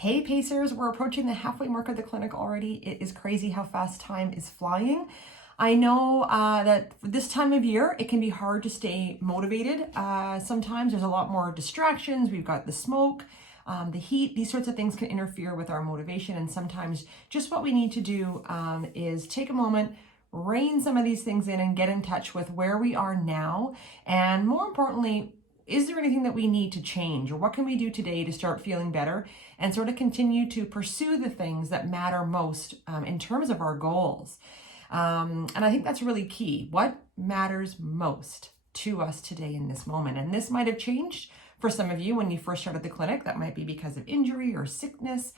Hey Pacers, we're approaching the halfway mark of the clinic already. It is crazy how fast time is flying. I know that this time of year, it can be hard to stay motivated. Sometimes there's a lot more distractions. We've got the smoke, the heat, these sorts of things can interfere with our motivation. And sometimes just what we need to do is take a moment, rein some of these things in and get in touch with where we are now. And more importantly, is there anything that we need to change, or what can we do today to start feeling better and sort of continue to pursue the things that matter most in terms of our goals? And I think that's really key. What matters most to us today in this moment? And this might have changed for some of you when you first started the clinic. That might be because of injury or sickness,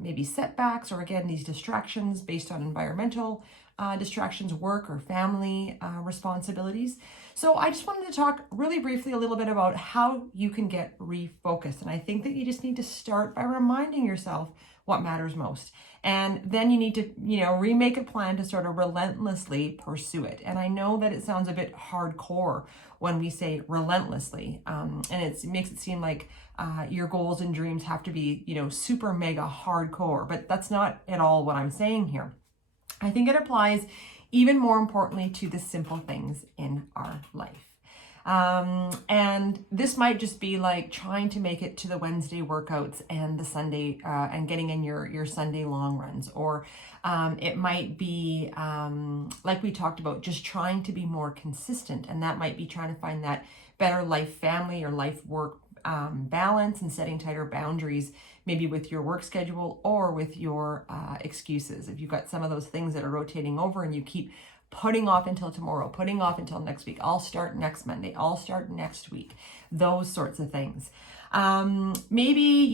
maybe setbacks, or again, these distractions based on environmental distractions, work or family responsibilities. So I just wanted to talk really briefly a little bit about how you can get refocused. And I think that you just need to start by reminding yourself what matters most. And then you need to, remake a plan to sort of relentlessly pursue it. And I know that it sounds a bit hardcore when we say relentlessly. And it makes it seem like your goals and dreams have to be, super mega hardcore. But that's not at all what I'm saying here. I think it applies even more importantly to the simple things in our life. And this might just be like trying to make it to the Wednesday workouts and the Sunday and getting in your Sunday long runs. Or it might be, like we talked about, just trying to be more consistent. And that might be trying to find that better life family or life work balance and setting tighter boundaries, maybe with your work schedule or with your excuses. If you've got some of those things that are rotating over and you keep putting off until tomorrow, putting off until next week, I'll start next Monday, I'll start next week, those sorts of things. Maybe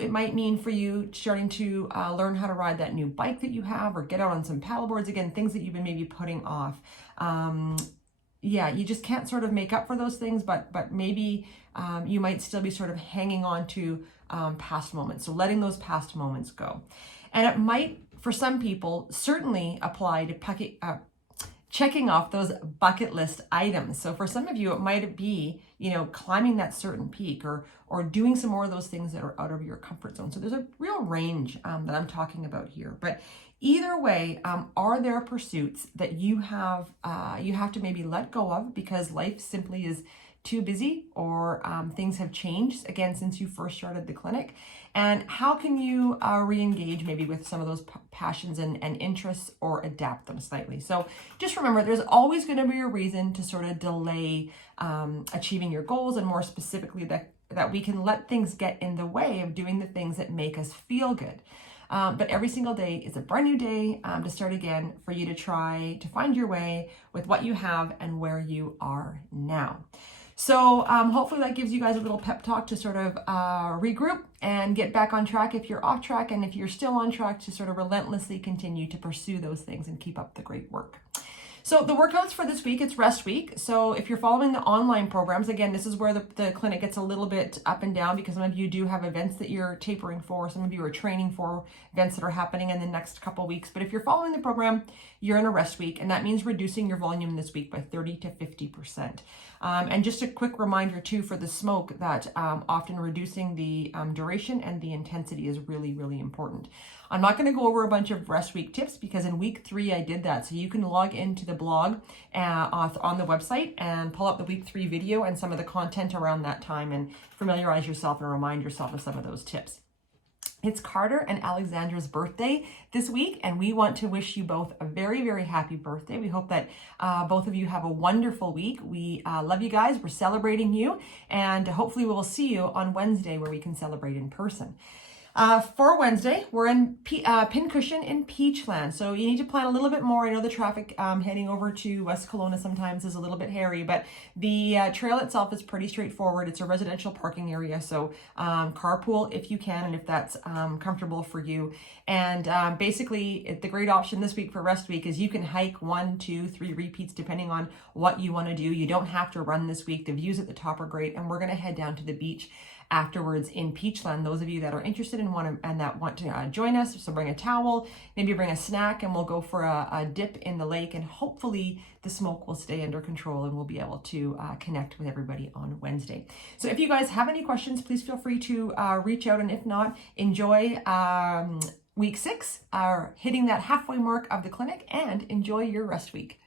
it might mean for you starting to learn how to ride that new bike that you have, or get out on some paddle boards again, things that you've been maybe putting off. You just can't sort of make up for those things, but maybe you might still be sort of hanging on to past moments. So letting those past moments go. And it might, for some people, certainly apply to checking off those bucket list items. So for some of you, it might be, climbing that certain peak or doing some more of those things that are out of your comfort zone. So there's a real range that I'm talking about here. But either way, are there pursuits that you have to maybe let go of because life simply is too busy, or things have changed again since you first started the clinic? And how can you re-engage maybe with some of those passions and interests, or adapt them slightly? So just remember, there's always going to be a reason to sort of delay achieving your goals, and more specifically that we can let things get in the way of doing the things that make us feel good. But every single day is a brand new day to start again, for you to try to find your way with what you have and where you are now. So hopefully that gives you guys a little pep talk to sort of regroup and get back on track if you're off track, and if you're still on track, to sort of relentlessly continue to pursue those things and keep up the great work. So the workouts for this week, it's rest week. So if you're following the online programs, again, this is where the clinic gets a little bit up and down, because some of you do have events that you're tapering for. Some of you are training for events that are happening in the next couple weeks. But if you're following the program, you're in a rest week, and that means reducing your volume this week by 30 to 50%. And just a quick reminder too, for the smoke, that often reducing the duration and the intensity is really, really important. I'm not going to go over a bunch of rest week tips, because in week 3 I did that. So you can log into the blog on the website and pull up the week 3 video and some of the content around that time, and familiarize yourself and remind yourself of some of those tips. It's Carter and Alexandra's birthday this week, and we want to wish you both a very, very happy birthday. We hope that both of you have a wonderful week. We love you guys. We're celebrating you, and hopefully we will see you on Wednesday, where we can celebrate in person. For Wednesday, we're in Pincushion in Peachland. So you need to plan a little bit more. I know the traffic heading over to West Kelowna sometimes is a little bit hairy, but the trail itself is pretty straightforward. It's a residential parking area, so carpool if you can, and if that's comfortable for you. And basically, the great option this week for rest week is you can hike 1, 2, 3 repeats depending on what you want to do. You don't have to run this week. The views at the top are great, and we're going to head down to the beach afterwards in Peachland. Those of you that are interested and want to join us, so bring a towel, maybe bring a snack, and we'll go for a dip in the lake, and hopefully the smoke will stay under control and we'll be able to connect with everybody on Wednesday. So if you guys have any questions, please feel free to reach out, and if not, enjoy week 6, hitting that halfway mark of the clinic, and enjoy your rest week.